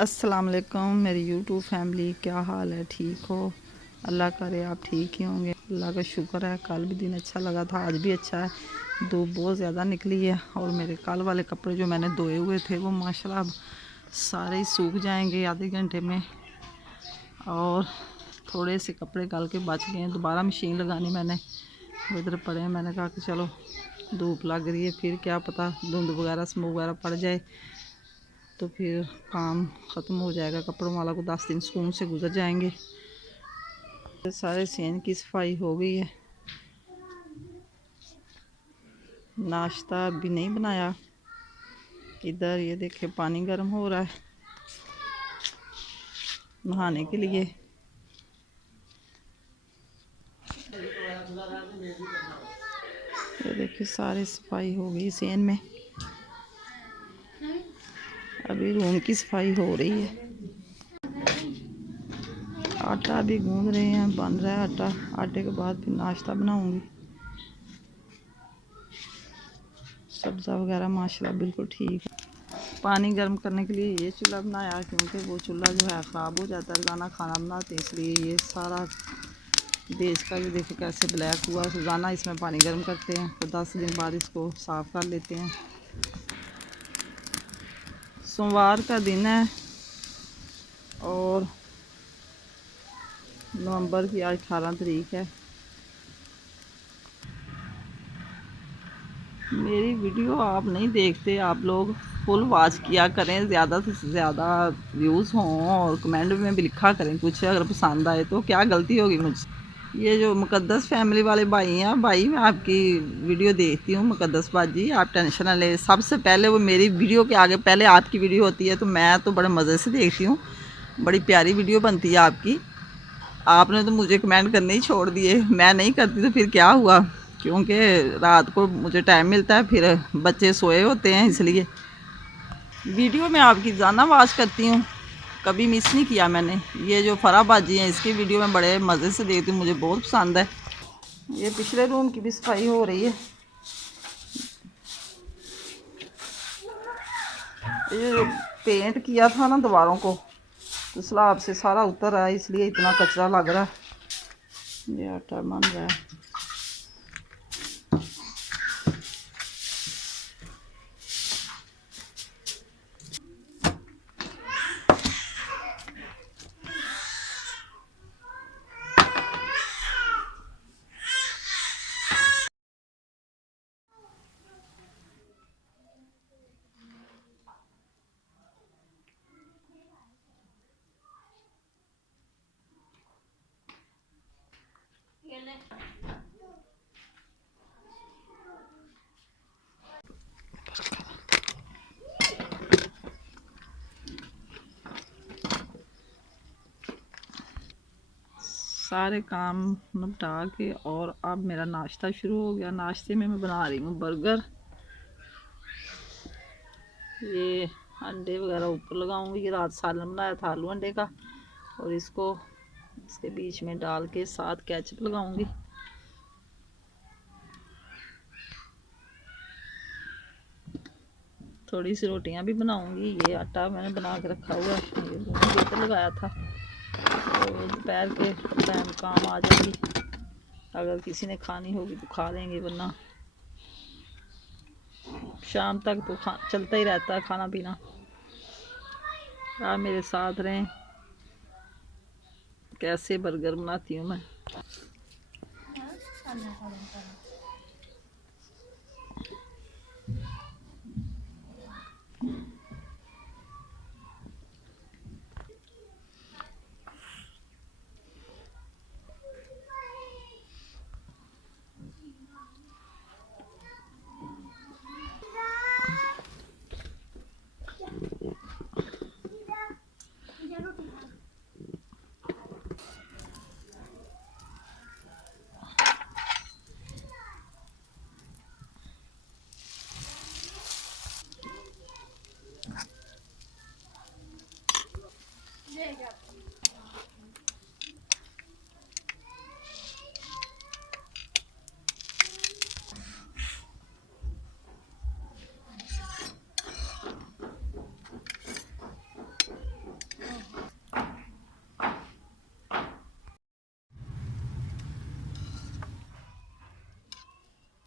अस्सलाम वालेकुम मेरी यूट्यूब फैमिली, क्या हाल है? ठीक हो? अल्लाह करे आप ठीक ही होंगे। अल्लाह का शुक्र है, कल भी दिन अच्छा लगा था, आज भी अच्छा है। धूप बहुत ज़्यादा निकली है और मेरे कल वाले कपड़े जो मैंने धोए हुए थे वो माशाल्लाह अब सारे ही सूख जाएंगे आधे घंटे में। और थोड़े से कपड़े कल के बच गए हैं, दोबारा मशीन लगानी मैंने, उधर पड़े हैं। मैंने कहा कि चलो धूप लग रही है, फिर क्या पता धुंध वगैरह स्मोक वगैरह पड़ जाए तो फिर काम ख़त्म हो जाएगा। कपड़ों वाला को 10 दिन सुकून से गुजर जाएंगे। सारे सीन की सफाई हो गई है। नाश्ता अभी नहीं बनाया। इधर ये देखिए पानी गर्म हो रहा है नहाने के लिए। ये देखिए सारी सफाई हो गई सेन में। अभी रूम की सफाई हो रही है। आटा भी गूंद रहे हैं, बन रहा है आटा। आटे के बाद फिर नाश्ता बनाऊंगी। सब्ज़ा वगैरह माशाल्लाह बिल्कुल ठीक है। पानी गर्म करने के लिए ये चूल्हा बनाया क्योंकि वो चूल्हा जो है ख़राब हो जाता है रोज़ाना खाना बनाते, इसलिए ये सारा बेस का ये देखिए कैसे ब्लैक हुआ। रोज़ाना इसमें पानी गर्म करते हैं तो 10 दिन बाद इसको साफ़ कर लेते हैं। सोमवार का दिन है और नवंबर की आज 18 तारीख है। मेरी वीडियो आप नहीं देखते, आप लोग फुल वॉच किया करें, ज़्यादा से ज़्यादा व्यूज़ हों और कमेंट में भी लिखा करें कुछ अगर पसंद आए तो। क्या गलती होगी मुझसे? ये जो मुकद्दस फैमिली वाले भाई हैं, भाई मैं आपकी वीडियो देखती हूँ। मुकद्दस बाजी आप टेंशन ना लें, सबसे पहले वो मेरी वीडियो के आगे पहले आपकी वीडियो होती है, तो मैं तो बड़े मज़े से देखती हूँ। बड़ी प्यारी वीडियो बनती है आपकी। आपने तो मुझे कमेंट करने ही छोड़ दिए, मैं नहीं करती तो फिर क्या हुआ? क्योंकि रात को मुझे टाइम मिलता है, फिर बच्चे सोए होते हैं, इसलिए वीडियो में आपकी ज़ाना वाच करती हूँ, कभी मिस नहीं किया मैंने। ये जो फराबाजी है इसकी वीडियो में बड़े मज़े से देखती हूँ, मुझे बहुत पसंद है। ये पिछले रूम की भी सफाई हो रही है। ये जो पेंट किया था ना दीवारों को, तो स्लाब से सारा उतर रहा है, इसलिए इतना कचरा लग रहा है। ये आटा बन रहा है। सारे काम निपटा के और अब मेरा नाश्ता शुरू हो गया। नाश्ते में मैं बना रही हूँ बर्गर। ये अंडे वगैरह ऊपर लगाऊंगी। ये रात सालन बनाया था आलू अंडे का, और इसको इसके बीच में डाल के साथ केचप लगाऊंगी। थोड़ी सी रोटियां भी बनाऊंगी। ये आटा मैंने बना के रखा हुआ है, ये बेहतर लगाया था, और दोपहर के टाइम काम आ जाएगी। अगर किसी ने खानी होगी तो खा लेंगे, वरना शाम तक तो चलता ही रहता है खाना पीना। आप मेरे साथ रहें, कैसे बर्गर बनाती हूँ मैं।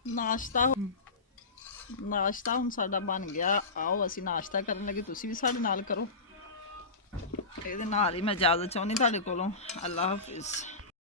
ਨਾਸ਼ਤਾ ਹੁਣ ਸਾਡਾ ਬਣ ਗਿਆ। ਆਓ ਅਸੀਂ ਨਾਸ਼ਤਾ ਕਰਨ ਲੱਗੇ, ਤੁਸੀਂ ਵੀ ਸਾਡੇ ਨਾਲ ਕਰੋ। ਇਹਦੇ ਨਾਲ ਹੀ ਮੈਂ ਇਜਾਜ਼ਤ ਚਾਹੁੰਦੀ ਤੁਹਾਡੇ ਕੋਲੋਂ। ਅੱਲਾ ਹਾਫਿਜ਼।